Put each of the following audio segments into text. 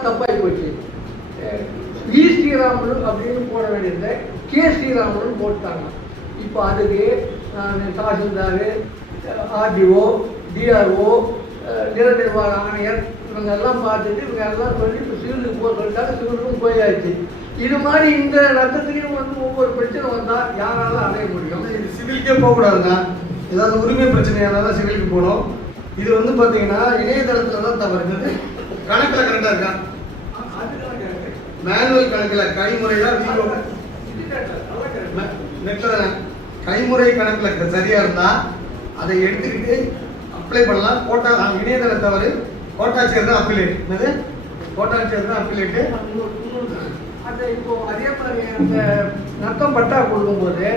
தான் தப்பாகி போச்சு. வி ஸ்ரீராமுலு அப்படின்னு போட வேண்டியது கே ஸ்ரீராமுலு போட்டாங்க. இப்போ அதுக்கு தாசில்தார், ஆர்டிஓ, டிஆர்ஓ, நில நிர்வாக ஆணையர் இவங்க எல்லாம் பார்த்துட்டு இவங்க எல்லாம் சொல்லி இப்போ சிவிலுக்கு போக சொல்லிட்டாங்க. சிவிலுக்கும் போயாச்சு. இது மாதிரி இந்த ரத்தத்துக்கு வந்து ஒவ்வொரு பிரச்சனை வந்தால் யாராலும் அடைய முடியும். இது சிவிலுக்கே போகக்கூடாதுங்க. ஏதாவது உரிமை பிரச்சனையாக தான் சிவிலுக்கு போகணும். இது வந்து பார்த்தீங்கன்னா இணையதளத்தில் தான் தவறு. கணக்கில் கரெக்டாக இருக்கா? மேனுவல் கணக்கில் கைமுறையாக நெட்டில் கைமுறை கணக்கில் சரியாக இருந்தால் அதை எடுத்துக்கிட்டு அப்ளை பண்ணலாம். கோட்டா இணையதள தவறு கோட்டாட்சியர் தான் அப்பிலேட். என்னது கோட்டாட்சியர் தான் அப்பிலேட்டு. அந்த இப்போ அதே மாதிரி அந்த நத்தம் பட்டா கொடுக்கும்போது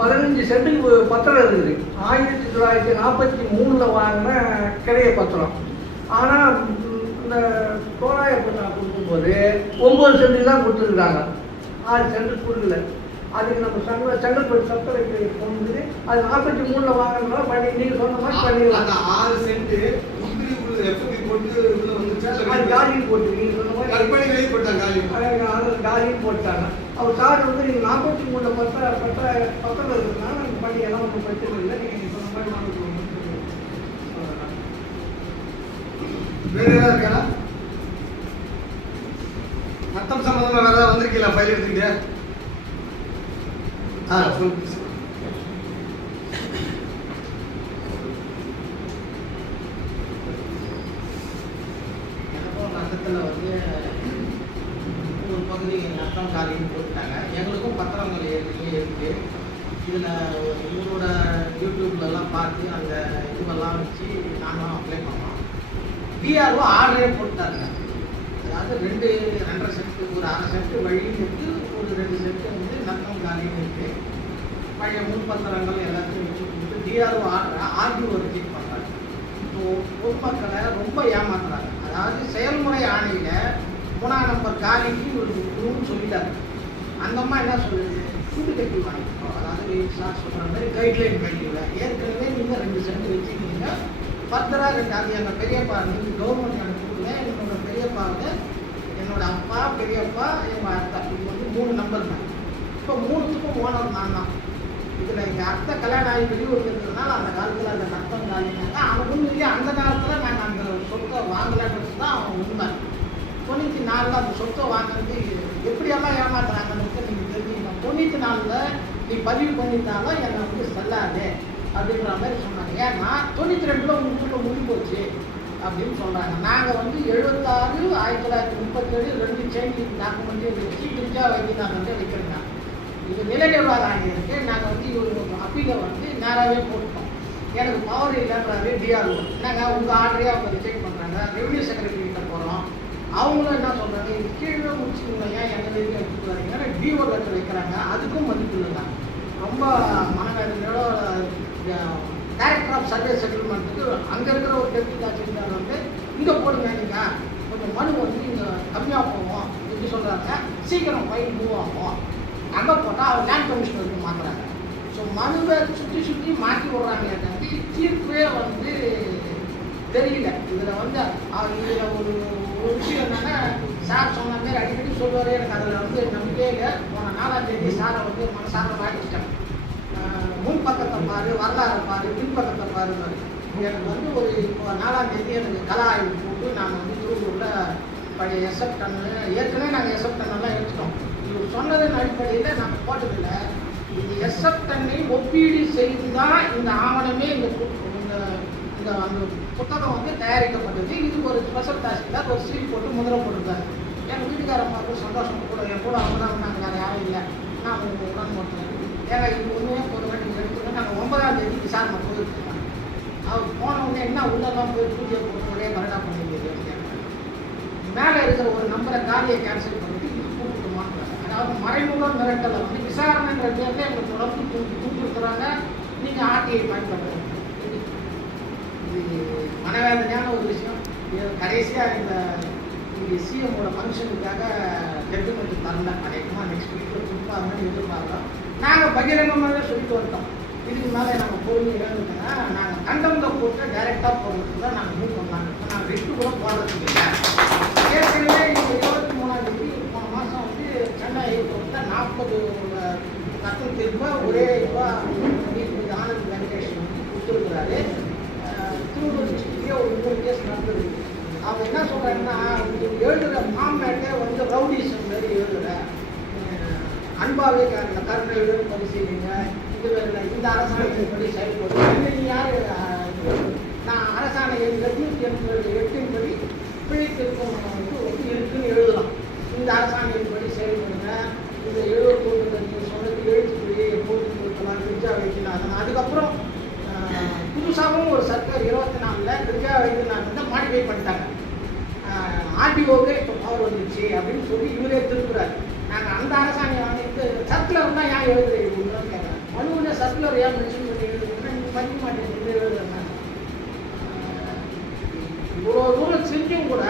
15 சென்ட்டுக்கு பத்திரம் இருக்குது. 1943 வாங்கின கிரைய பத்திரம். ஆனால் இந்த தோராய பத்திரம் கொடுக்கும்போது 9 சென்ட்டு தான் கொடுத்துருக்காங்க. 6 சென்ட்டு கொடுக்கல. அதுக்கு நம்ம செங்கல்பட்டு சப்தரைக்கு கொண்டு அது 43 வாங்கினால பண்ணி நீங்கள் சொன்ன மாதிரி பண்ணிடலாம். 6 சென்ட்டு காலியும் போட்டு நீங்கள் சொன்ன மாதிரி காலியும் போட்டாங்க. அவர் சார் வந்து நீங்கள் 43 பத்திரம் இருக்குதுன்னா நாங்கள் பண்ணி எல்லாம் ஒன்றும் பிரச்சனை இல்லை. நீங்கள் சொன்ன மாதிரி வாங்கிக்கணும். வேறு ஏதாவது இருக்கா? மத்தம் சம்பந்தமா வேற ஏதாவது வந்திருக்கீங்களா? ஃபைல் எடுத்துக்கிட்டே சொல்லுங்க. நத்தத்தில் வந்து ஒரு பகுதி நத்தம் காலின்னு போட்டுட்டாங்க. எங்களுக்கும் பத்திரங்கள் ஏற்கனவே இருக்குது. இதில் இவங்களோட யூடியூப்லலாம் பார்த்து அந்த இதுவெல்லாம் வச்சு நாங்களும் அப்ளை பண்ணோம். டிஆர்ஓ ஆர்டரே போட்டாங்க. அதாவது 2.5 சென்ட் ஒரு 1/2 சென்ட் வழியும் இருக்குது, ஒரு 2 சென்ட் வந்து நத்தம் காலின்னு இருக்குது. பழைய முன்பத்திரங்கள் எல்லாத்தையும் வச்சு கொடுத்து டிஆர்ஓ ஆர்டரை ஆர்டிஓ ரிஜெக்ட் பண்ணுறாங்க. ஸோ பொதுமக்களை ரொம்ப ஏமாத்துறாங்க. அதாவது செயல்முறை ஆணையில் 3ஆம் நம்பர் காலிக்கு ஒரு ரூம் சொல்லிட்டாங்க. அந்த அம்மா என்ன சொல்லுது, சூட்டுக்கட்டி வாங்கிக்கோ. அதாவது சார் சொல்கிற மாதிரி கைட்லைன் பண்ணிக்கல. ஏற்கனவே நீங்கள் 2 சென்ட் வச்சுக்கிட்டீங்க. ஃபர்தராக 2 அது எங்கள் பெரியப்பா நீங்கள் கவர்மெண்ட் எனக்கு கொடுங்க. என்னோட பெரியப்பாவை என்னோட அப்பா பெரியப்பா எங்கள் அத்தா இது வந்து 3 நம்பர் தான். இப்போ 3த்துக்கும் ஓனர் நான் தான். இதில் எங்கள் அத்தை கல்யாணம் ஆகி வெளியூர் இருக்கிறதுனால அந்த காலத்தில் அந்த நத்தம் காலினாங்க. அவன் உண்மையிலேயே அந்த காலத்தில் நாங்கள் அந்த சொத்தை வாங்கலைன்றது தான் அவன் உண்மை. 94 அந்த சொத்தை வாங்கினது எப்படியெல்லாம் ஏமாத்துறாங்கன்னு நீங்கள் தெரிஞ்சுக்கணும். 94 நீ பதிவு பண்ணிட்டாலும் என்னை வந்து செல்லாது அப்படின்ற மாதிரி சொன்னாங்க. ஏன்னா 92 உங்களுக்கு முடிஞ்சு போச்சு அப்படின்னு சொல்கிறாங்க. நாங்கள் வந்து 76 1937 2 சேஞ்ச் டாக்குமெண்ட்டே வச்சு பிரிஜா வைத்து நாங்கள் வந்து வைக்கிறோங்க. இது நிலை நிர்வாக ஆணையருக்கு நாங்கள் வந்து இவங்க அப்பீலை வந்து நேராகவே போட்டோம். எனக்கு பவர் இல்லைன்றாரு டிஆர்ஓ. நாங்கள் உங்கள் ஆர்டரே அவங்க ரிஜெக்ட் பண்ணுறாங்க. ரெவன்யூ செக்ரட்டரி கிட்ட போகிறோம். அவங்களும் என்ன சொல்கிறாங்க, இது கீழே முடிச்சுக்கோங்க, ஏன் எங்கள் வீட்டில் எடுத்துட்டு வரீங்கன்னா டிஓ லெட்டர் வைக்கிறாங்க. அதுக்கும் மதிப்பு இல்லைங்க. ரொம்ப மனவேதனையோட டைரக்டர் ஆஃப் சர்வே செட்டில்மெண்ட்டுக்கு அங்கே இருக்கிற ஒரு டெப்டி தாசில்தார் வந்து இங்கே போடுங்க, நீங்கள் கொஞ்சம் மனு வந்து இங்கே கம்மியாக போவோம் எப்படி சொல்கிறாங்க, சீக்கிரம் ஃபைல் மூவ் ஆகும். அங்கே போட்டால் அவர் லேண்ட் கமிஷனருக்கு மாற்றுறாங்க. ஸோ மனுவை சுற்றி மாற்றி விடுறாங்களே தம்பி தீர்ப்பே வந்து தெரியல. இதில் வந்து இதில் ஒரு விஷயம் என்னென்னா, சார் சொன்ன மாதிரி அடிக்கடி சொல்லுவார். எனக்கு அதில் வந்து நம்பிக்கையே இல்லை. போன 4ஆம் தேதி சாரை வந்து மனசார வாங்கிட்டேன். முன் பக்கத்தை பாரு, வரலாறு பாரு, பின்பக்கத்தை பாருங்க. எனக்கு வந்து ஒரு இப்போ 4ஆம் தேதி எனக்கு கலா ஆய்வு போட்டு நாங்கள் வந்து திருவள்ளூரில் பழைய எஸ்எப் டன்னு ஏற்கனவே நாங்கள் எஸ்எப் டன்னெல்லாம் எடுத்துட்டோம். இவர் சொன்னதன் அடிப்படையில் நாங்கள் போட்டதில்லை. இது எஸ்எப் டன்னை ஒப்பீடு செய்து தான் இந்த ஆவணமே இந்த அந்த புத்தகம் வந்து தயாரிக்கப்பட்டது. இதுக்கு ஒரு ஸ்பெஷல் தாசில்தார் ஒரு சீல் போட்டு முதல்ல போட்டிருக்காரு. எங்கள் வீட்டுக்காரம்மாவுக்கு சந்தோஷம் கூட. என் கூட அவங்க தான் நாங்கள் வேறு யாரும் இல்லை. நான் அவங்க உடன் போட்டேன். ஏன்னா இது ஒன்றுமே ஒரு வாட்டி எடுத்துக்கணும். நாங்கள் 9ஆம் தேதி விசாரணை போயிருக்கோம். அவர் போனவொடனே என்ன உள்ளெல்லாம் போய் பூஜை போட்டு ஒரே கரெக்டாக பண்ணிடுது. மேலே இருக்கிற ஒரு நம்பரை காலியை கேன்சல் பண்ணிட்டு கூப்பிட்டு மாட்டுறாங்க. அதாவது மறைமுக மிரட்டலை வந்து விசாரணைன்ற பேரில் எங்களை தொடர்ந்து கூப்பிட்டுருக்குறாங்க. நீங்கள் ஆர்டிஐ பயன்படுத்துறீங்க. இது மனவேதனையான ஒரு விஷயம். கடைசியாக இந்த சிஎம்மோட ஃபங்க்ஷனுக்காக ஜட்ஜ்மெண்ட் தரல. அநேகமாக நெக்ஸ்ட் வீக்கில் கொடுப்பாங்கன்னு எதிர்பார்க்குறோம். நாங்கள் பகிரங்கமாக சொல்லிட்டு வந்துட்டோம். இதுக்கு மேலே நாங்கள் பொறுமையில்னா நாங்கள் கண்டம்ல போட்டு டைரெக்டாக போகிறதுக்கு தான் நாங்கள் மூவ் பண்ணாங்க. நாங்கள் ரெட்டு கூட போடுறதுக்கு இல்லை. ஏற்கனவே எழுதுகிற ஃபார்மேட்டே வந்து ரவுடிசம் மாதிரி எழுதுகிற அன்பாவே கருணையுடன் பரிசீலிங்க, இது இந்த அரசாங்கத்தின்படி செயல்படும். நீ யார்? நான் அரசாணை 288 படி பிழை திருத்தம் வந்து இருக்குன்னு எழுதலாம். இந்த அரசாங்கத்தின்படி செயல்படுங்க. இந்த 71 நீங்கள் சொன்னது எழுத்துக்குள்ளேயே எப்போதும் கொடுக்கலாம், கிரிஜா வைக்கலாம். அதுக்கப்புறம் புதுசாகவும் ஒரு சர்க்கார் 24 கிரிஜா வைத்தியநாதன் தான் மாடிஃபை பண்ணிட்டாங்க. ஆர்டிஓக்கே இப்போ பவர் வந்துச்சு அப்படின்னு சொல்லி இவரே திருப்புறாரு. நாங்கள் அந்த அரசாங்கம் வாங்கிட்டு சர்க்குலர் தான் ஏன் எழுதுறீங்கன்னு கேட்குறேன். மனுவில் சர்க்குலர் ஏன் மென்ஷன் பண்ணி எழுதுறீங்கன்னா நீங்கள் படிக்க மாட்டேங்குது எழுதுறேன். இவ்வளோ தூரம் செஞ்சும் கூட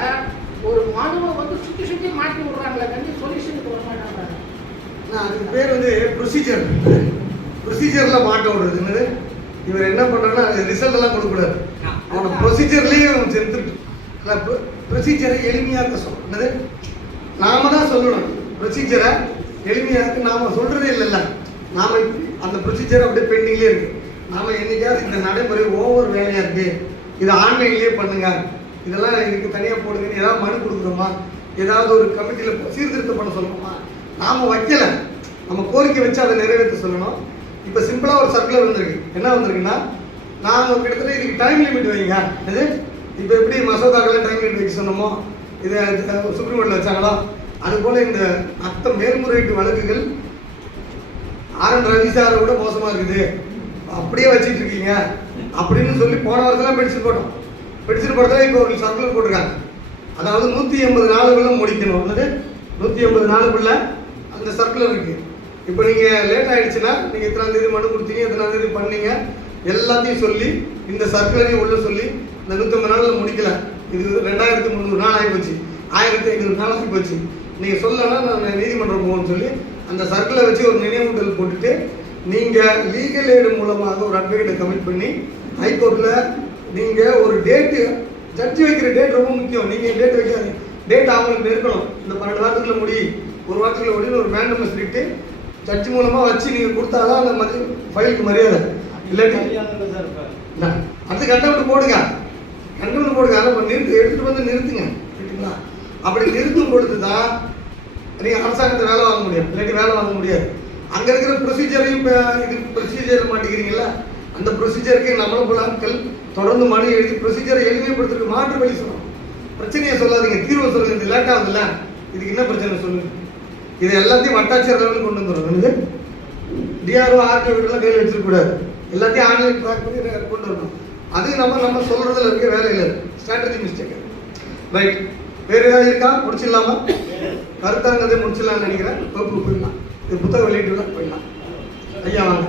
ஒரு மனுவை வந்து சுற்றி மாற்றி விடுறாங்களே கண்டி சொல்யூஷனுக்கு வர மாட்டாங்க. அதுக்கு பேர் வந்து ப்ரொசீஜரில் மாட்ட விடுறது. இவர் என்ன பண்ணுறோன்னா ரிசல்ட் எல்லாம் கொடுக்கக்கூடாது, அவனை ப்ரொசீஜர்லேயே அவன் செலுத்துட்டு ப்ரொசீஜரை எளிமையாக்க சொல்றது. நாம தான் சொல்லணும் ப்ரொசீஜரை எளிமையாக்க. நாம் சொல்கிறதே இல்லைல்ல, நாம் அந்த ப்ரொசீஜர் அப்படியே பெண்டிங்லேயே இருக்குது. நாம் என்னைக்காவது இந்த நடைமுறை ஓவர் வேலையாக இருக்குது, இதை ஆன்லைன்லேயே பண்ணுங்க, இதெல்லாம் இதுக்கு தனியாக போடுங்கன்னு ஏதாவது மனு கொடுக்குறோமா, ஏதாவது ஒரு கமிட்டியில் சீர்திருத்தம் பண்ண சொல்லணுமா? நாம் வைக்கலை, நம்ம கோரிக்கை வச்சு அதை நிறைவேற்ற சொல்லணும். இப்போ சிம்பிளாக ஒரு சர்க்குலர் வந்திருக்கு. என்ன வந்திருக்குன்னா, நாங்கள் கிட்டத்தட்ட இதுக்கு டைம் லிமிட் வைங்க. இது இப்போ எப்படி மசோதாக்களை டைம் லிமிட் வைக்க சொன்னோமோ, இதை சுப்ரீம் கோர்ட்டில் வச்சாங்களோ, அதுபோல் இந்த மற்ற மேல்முறையீட்டு வழக்குகள் ஆர்.என். ரவி சாரை விட மோசமாக இருக்குது, அப்படியே வச்சுட்டு இருக்கீங்க அப்படின்னு சொல்லி போன வருஷம்லாம் பெடிஷன் போட்டோம். பெடிஷன் போட்டதில் இப்போ ஒரு சர்க்குலர் போட்டிருக்காங்க. அதாவது 180 நாளுக்குள்ள முடிக்கணும். 180 நாளுக்குள்ள அந்த சர்க்குலர் இருக்குது. இப்போ நீங்கள் லேட் ஆகிடுச்சுன்னா, நீங்கள் எத்தனாம் தேதி மனு கொடுத்தீங்க, எத்தனாம் தேதி பண்ணீங்க, எல்லாத்தையும் சொல்லி இந்த சர்க்குலரையும் உள்ள சொல்லி இந்த 150 நாளில் முடிக்கல, இது 2300 நாள் ஆகி போச்சு, 1500 நாள் ஆகி போச்சு, நீங்கள் சொல்லலைன்னா நான் நீதிமன்றம் போகணும்னு சொல்லி அந்த சர்க்கிளை வச்சு ஒரு நினைவூட்டல் போட்டுட்டு நீங்கள் லீகல் எய்டு மூலமாக ஒரு அட்வொகேட்டை கமிட் பண்ணி ஹைகோர்ட்டில் நீங்கள் ஒரு டேட்டு, ஜட்ஜி வைக்கிற டேட் ரொம்ப முக்கியம். நீங்கள் டேட் வைக்காது, டேட் அவங்களுக்கு இருக்கணும். இந்த 12 வாரத்துக்குள்ள முடி, ஒரு வாரத்துக்குள்ள முடின்னு ஒரு மேண்டமை சொல்லிட்டு ஜட்ஜி மூலமாக வச்சு நீங்கள் கொடுத்தாதான் அந்த ஃபைலுக்கு மரியாதை. இல்லாட்டி அது கண்டமெண்ட் போடுங்க, கண்டமெண்ட் போடுங்க, அதை நிறுத்து, எடுத்துகிட்டு வந்து நிறுத்துங்க. சரிங்களா? அப்படி நிறுத்தும் பொழுது தான் நீங்கள் அரசாங்கத்தை வேலை வாங்க முடியும், இல்லாட்டி வேலை வாங்க முடியாது. அங்கே இருக்கிற ப்ரொசீஜரையும் இது ப்ரொசீஜர் மாட்டேங்கிறீங்களா, அந்த ப்ரொசீஜருக்கு நம்மளை போல ஆட்கள் தொடர்ந்து மனு எழுதி ப்ரொசீஜரை எளிமைப்படுத்துறதுக்கு மாற்று வழி சொல்லணும். பிரச்சனையை சொல்லாதீங்க, தீர்வு சொல்லுங்க. இது லேட் ஆகுதுல்ல, இதுக்கு என்ன பிரச்சனை சொல்லுங்க. இது எல்லாத்தையும் வட்டாட்சியர் லெவலுக்கு கொண்டு வந்துடும். டிஆர்ஓ ஆர்டிஓ வீட்டெல்லாம் கையில் வச்சிருக்கக்கூடாது, எல்லாத்தையும் ஆன்லைன் ட்ராக் பண்ணி கொண்டு வரணும். அது நம்ம சொல்கிறதுல இருக்க வேலையில் ஸ்ட்ராட்டஜி மிஸ்டேக். ரைட், வேறு ஏதாவது இருக்கா? முடிச்சிடலாமா? கருத்தாங்கதை முடிச்சிடலாம்னு நினைக்கிறேன். வகுப்பு போயிடலாம், இது புத்தக வெளியீட்டுல போயிடலாம். ஐயா வாங்க.